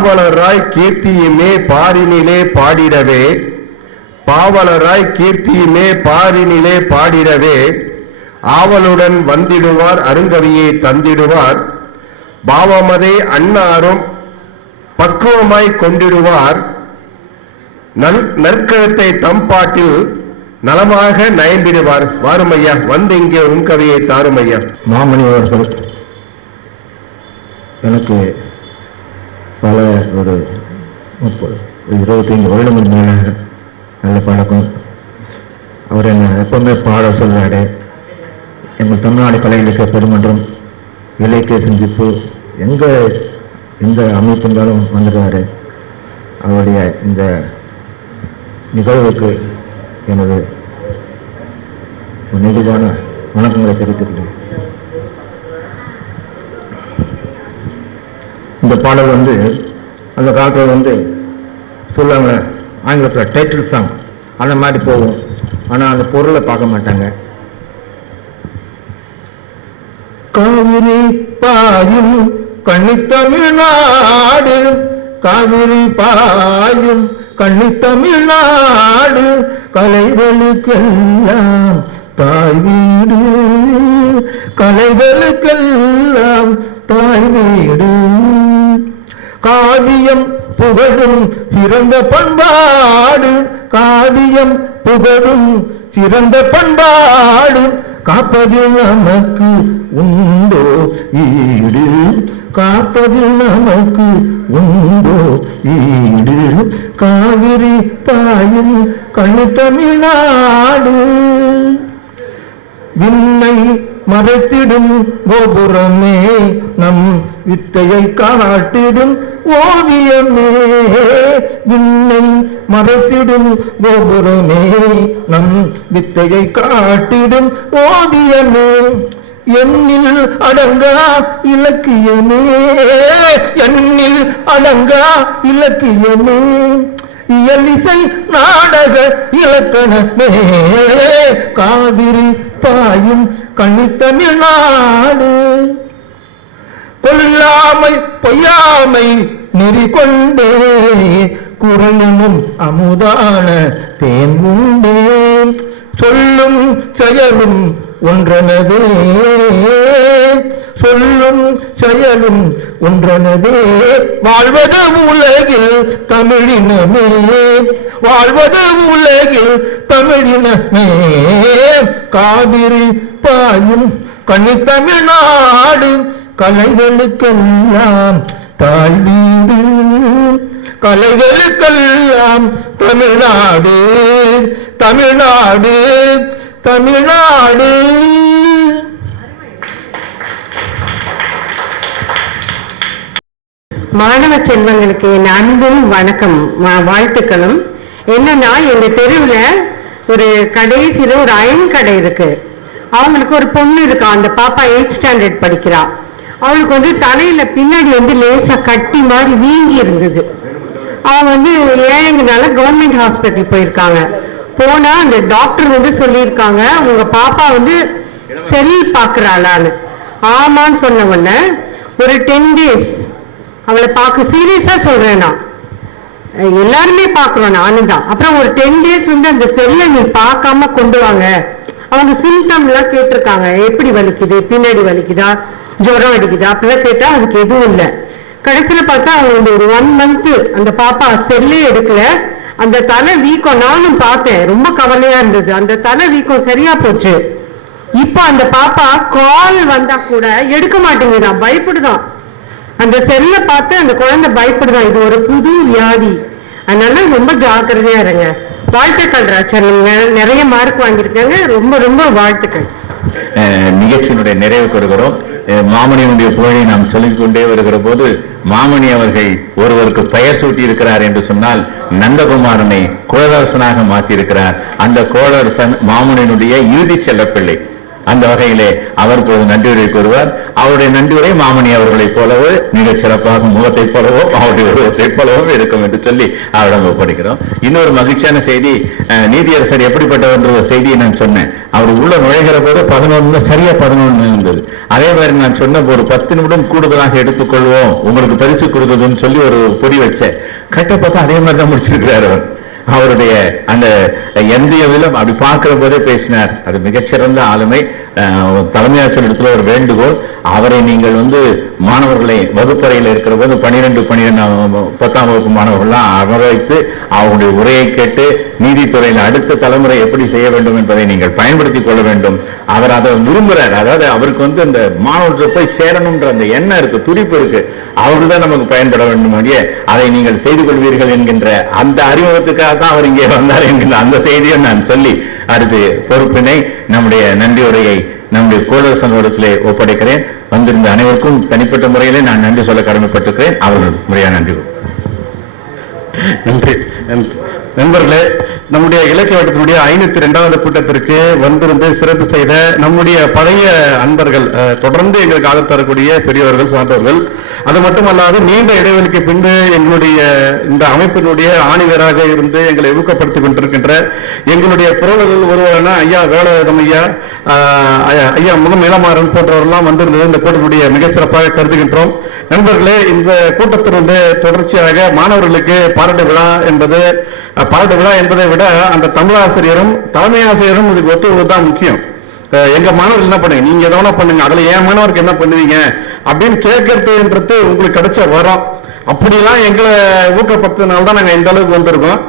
பாவலராய் கீர்த்தியுமே பாரினிலே பாடிடவே, பாவலராய் கீர்த்தியுமே பாரினிலே பாடிடவே, ஆவலுடன் வந்திடுவார் அருங்கவியை தந்திடுவார், பாவமதை அன்னாரும் பக்குவமாய் கொண்டிடுவார், நற்கருத்தை தம் பாட்டில் நலமாக நயம்பிடுவார். வாரும் ஐயா, வந்து இங்கே உன் கவியை தாரும் ஐயா. மாமணி அவர்கள் எனக்கு பல ஒரு 30-25 வருடங்கள் மேலாக நல்ல பழக்கம். அவர் என்னை எப்பவுமே பாட சொல்வார். எங்கள் தமிழ்நாடு கலை இலக்கிய பெருமன்றம், இலக்கிய சந்திப்பு, எங்கே எந்த அமைப்பு இருந்தாலும் வந்துடுவார். அவருடைய இந்த நிகழ்வுக்கு எனது நெகிழ்வான வணக்கங்களை தெரிவித்துள்ளேன். இந்த பாடல் அந்த காலத்தில் சொல்லுவாங்க ஆங்கிலத்தில் டைட்டில் சாங் அந்த மாதிரி போகும். ஆனால் அந்த பொருளை பார்க்க மாட்டாங்க. காவிரி பாயும் கன்னித்தமிழ்நாடு, காவிரி பாயும் கன்னித்தமிழ்நாடு, கலைகளுக்கெல்லாம் தாய் வீடு, கலைகளுக்கெல்லாம் தாய் வீடு, காவியம் புகழும் சிறந்த பண்பாடு, காவியம் புகழும் சிறந்த பண்பாடு, காப்பதில் நமக்கு உண்டோ ஈடு, காப்பதில் நமக்கு உண்டோ ஈடு, காவிரி பாயும் கன்னித்தமிழ்நாடு, விண்ணை மறைத்திடும் கோபுரமே நம் வித்தையை காட்டிடும் ஓவியமே, விண்ணை மறைத்திடும் கோபுரமே நம் வித்தையை காட்டிடும் ஓவியமே, எண்ணில் அடங்கா இலக்கியமே, எண்ணில் அடங்கா இலக்கியமே, இயலிசை நாடக இலக்கணமே, காவிரி பாயும் கன்னித்தமிழ்நாடு, கொல்லாமை பொய்யாமை நெறி கொண்டே குரலும் அமுதான தேன் உண்டே, சொல்லும் செயலும் ஒன்றனதே, சொல்லும் செயலும் ஒன்றனதே, வாழ்வது உலகில் தமிழினமே, வாழ்வது உலகில் தமிழினமே, காவிரி பாயும் கன்னித்தமிழ்நாடு, கலைகளுக்கெல்லாம் தாய் வீடு, கலைகளுக்கெல்லாம் தமிழ்நாடு, தமிழ்நாடு, தமிழ்நாடு. மாணவ செல்வங்களுக்கு என் அன்பும் வணக்கம் வாழ்த்துக்களும். என்னன்னா எங்க தெருவில் ஒரு கடைசியில ஒரு அயன் கடை இருக்கு. அவங்களுக்கு ஒரு பொண்ணு இருக்கா, அந்த பாப்பா 8th ஸ்டாண்டர்ட் படிக்கிறா. அவளுக்கு தலையில பின்னாடி லேசா கட்டி மாதிரி வீங்கி இருந்தது. அவங்க ஏழைங்கனால கவர்மெண்ட் ஹாஸ்பிட்டல் போயிருக்காங்க. போனா அந்த டாக்டர் சொல்லியிருக்காங்க, உங்க பாப்பா செல் பாக்குறாளான்னு. ஆமான்னு சொன்ன உடனே ஒரு 10 days அவளை பார்க்க, சீரியஸா சொல்றேன் நான், எல்லாருமே பாக்குறோம், நானும் தான். அப்புறம் ஒரு 10 days அந்த செல்லை நீ பார்க்காம கொண்டு வாங்க. அவங்க சிம்டம் எல்லாம் கேட்டிருக்காங்க, எப்படி வலிக்குது, பின்னாடி வலிக்குதா, ஜுரம் அடிக்குதா அப்படிலாம் கேட்டா அதுக்கு எதுவும் இல்லை. கடைசியில பார்த்தா அவங்க ஒரு 1 month அந்த பாப்பா செல்லே எடுக்கல. அந்த தலை வீக்கம் நானும் பார்த்தேன், ரொம்ப கவலையா இருந்தது. அந்த தலை வீக்கம் சரியா போச்சு. இப்ப அந்த பாப்பா கால் வந்தா கூட எடுக்க மாட்டேங்குதான், பயப்படுதான். அந்த செல்ல பார்த்து அந்த குழந்தை பயப்படுதான். இது ஒரு புது வியாதி, அதனால ரொம்ப ஜாக்கிரதையா இருங்க. வாழ்த்துக்கள் ராஜன், நிறைய மார்க் வாங்கியிருக்காங்க, ரொம்ப ரொம்ப வாழ்த்துக்கள். நிகழ்ச்சியினுடைய நிறைவுக்கு வருகிறோம். மாமணியினுடைய புகழை நாம் சொல்லிக்கொண்டே வருகிற போது, மாமணி அவர்கள் ஒருவருக்கு பெயர் சூட்டி இருக்கிறார் என்று சொன்னால் நந்தகுமாரனை கோளரசனாக மாற்றியிருக்கிறார். அந்த கோளரசன் மாமணியினுடைய இறுதி செல்லப்பிள்ளை. அந்த வகையிலே அவர் இப்போது நன்றியுரை கூறுவார். அவருடைய நன்றியுரை மாமணி அவர்களைப் போலவோ மிகச் சிறப்பாக முகத்தைப் போலவோ அவருடைய உருவத்தைப் போலவும் இருக்கும் என்று சொல்லி அவரிடம் ஒப்படைக்கிறோம். இன்னொரு மகிழ்ச்சியான செய்தி, நீதியரசர் எப்படிப்பட்டவர் என்ற ஒரு செய்தியை நான் சொன்னேன். அவர் உள்ள நுழைகிற போது 11 சரியா 11 இருந்தது. அதே மாதிரி நான் சொன்ன ஒரு 10 நிமிடம் கூடுதலாக எடுத்துக்கொள்வோம் உங்களுக்கு பரிசு கொடுக்குதுன்னு சொல்லி ஒரு பொடி வச்சேன். கட்ட பார்த்தா அதே மாதிரி தான் முடிச்சிருக்கிறார் அவர். அவருடைய அந்த எந்தியவிலும் அப்படி பார்க்கிற போதே பேசினார். அது மிகச்சிறந்த ஆளுமை. தலைமை ஆசிரியர் ஒரு வேண்டுகோள், அவரை நீங்கள் மாணவர்களை வகுப்பறையில் இருக்கிற போது 12, 10ஆம் வகுப்பு மாணவர்கள்லாம் அமர வைத்து அவருடைய உரையை கேட்டு நீதித்துறையில் அடுத்த தலைமுறை எப்படி செய்ய வேண்டும் என்பதை நீங்கள் பயன்படுத்திக் கொள்ள வேண்டும். அவர் அதை விரும்புகிறார். அதாவது அவருக்கு இந்த மாணவர்கள் போய் சேரணும்ன்ற அந்த எண்ணம் இருக்கு, துடிப்பு இருக்கு. அவர்கள் தான் நமக்கு பயன்பட வேண்டும். அதை நீங்கள் செய்து கொள்வீர்கள் என்கின்ற அந்த அறிமுகத்துக்காக தான் அவர் இங்கே வந்தார் என்கின்ற அந்த செய்தியை நான் சொல்லி அடுத்து பொறுப்பினை நம்முடைய நன்றி உரையை நம்முடைய கோளர் சங்கத்திலே ஒப்படைக்கிறேன். வந்திருந்த அனைவருக்கும் தனிப்பட்ட முறையிலே நான் நன்றி சொல்ல கடமைப்பட்டிருக்கிறேன். அவர்கள் முறையான நன்றி. நன்றி. நண்பர்களே, நம்முடைய இலக்கிய வட்டத்தினுடைய 502வது கூட்டத்திற்கு வந்திருந்து சிறப்பு செய்த நம்முடைய பழைய அன்பர்கள், தொடர்ந்து எங்களுக்கு ஆதரவு தரக்கூடிய பெரியவர்கள், சார்ந்தவர்கள், அது மட்டுமல்லாது நீண்ட இடைவெளிக்கு பின்பு எங்களுடைய இந்த அமைப்பினுடைய ஆணிவராக இருந்து எங்களை ஊக்கப்படுத்திக் கொண்டிருக்கின்ற எங்களுடைய புரவர்கள் ஒருவரான ஐயா வேலாயுதம் ஐயா, ஐயா முகம் இளமாறன் போன்றவர்கள்லாம் வந்திருந்தது இந்த கூட்டத்தினுடைய மிக சிறப்பாக கருதுகின்றோம். நண்பர்களே, இந்த கூட்டத்திலிருந்து தொடர்ச்சியாக மாணவர்களுக்கு பாராட்டு விழா என்பதை விட அந்த தமிழாசிரியரும் தலைமை ஆசிரியரும் இதுக்கு ஒத்துழைதான் முக்கியம். எங்க மாணவர்கள் என்ன பண்ணுங்க, நீங்க எதனா பண்ணுங்க, அதுல என் மாணவருக்கு என்ன பண்ணுவீங்க அப்படின்னு கேட்கறதுன்றது உங்களுக்கு கிடைச்ச வரோம். அப்படிலாம் எங்களை ஊக்கப்படுத்தினால்தான் நாங்க இந்த அளவுக்கு வந்திருக்கோம்.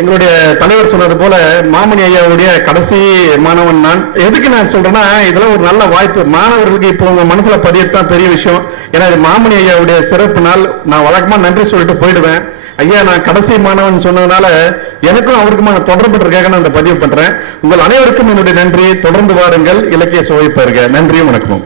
எங்களுடைய தலைவர் சொன்னது போல மாமணி ஐயாவுடைய கடைசி மாணவன் நான். எதுக்கு நான் சொல்றேன்னா, இதெல்லாம் ஒரு நல்ல வாய்ப்பு மாணவர்களுக்கு. இப்போ உங்க மனசுல பதியத்தான் பெரிய விஷயம். ஏன்னா இது மாமணி ஐயாவுடைய சிறப்பு நாள். நான் வழக்கமா நன்றி சொல்லிட்டு போயிடுவேன். ஐயா நான் கடைசி மாணவன் சொன்னதுனால எனக்கும் அவருக்குமான தொடர்பு இருக்காக நான் இந்த பதிவு பண்றேன். உங்கள் அனைவருக்கும் என்னுடைய நன்றி. தொடர்ந்து வாருங்கள், இலக்கிய சுவைப்பாருங்க. நன்றியும் வணக்கமும்.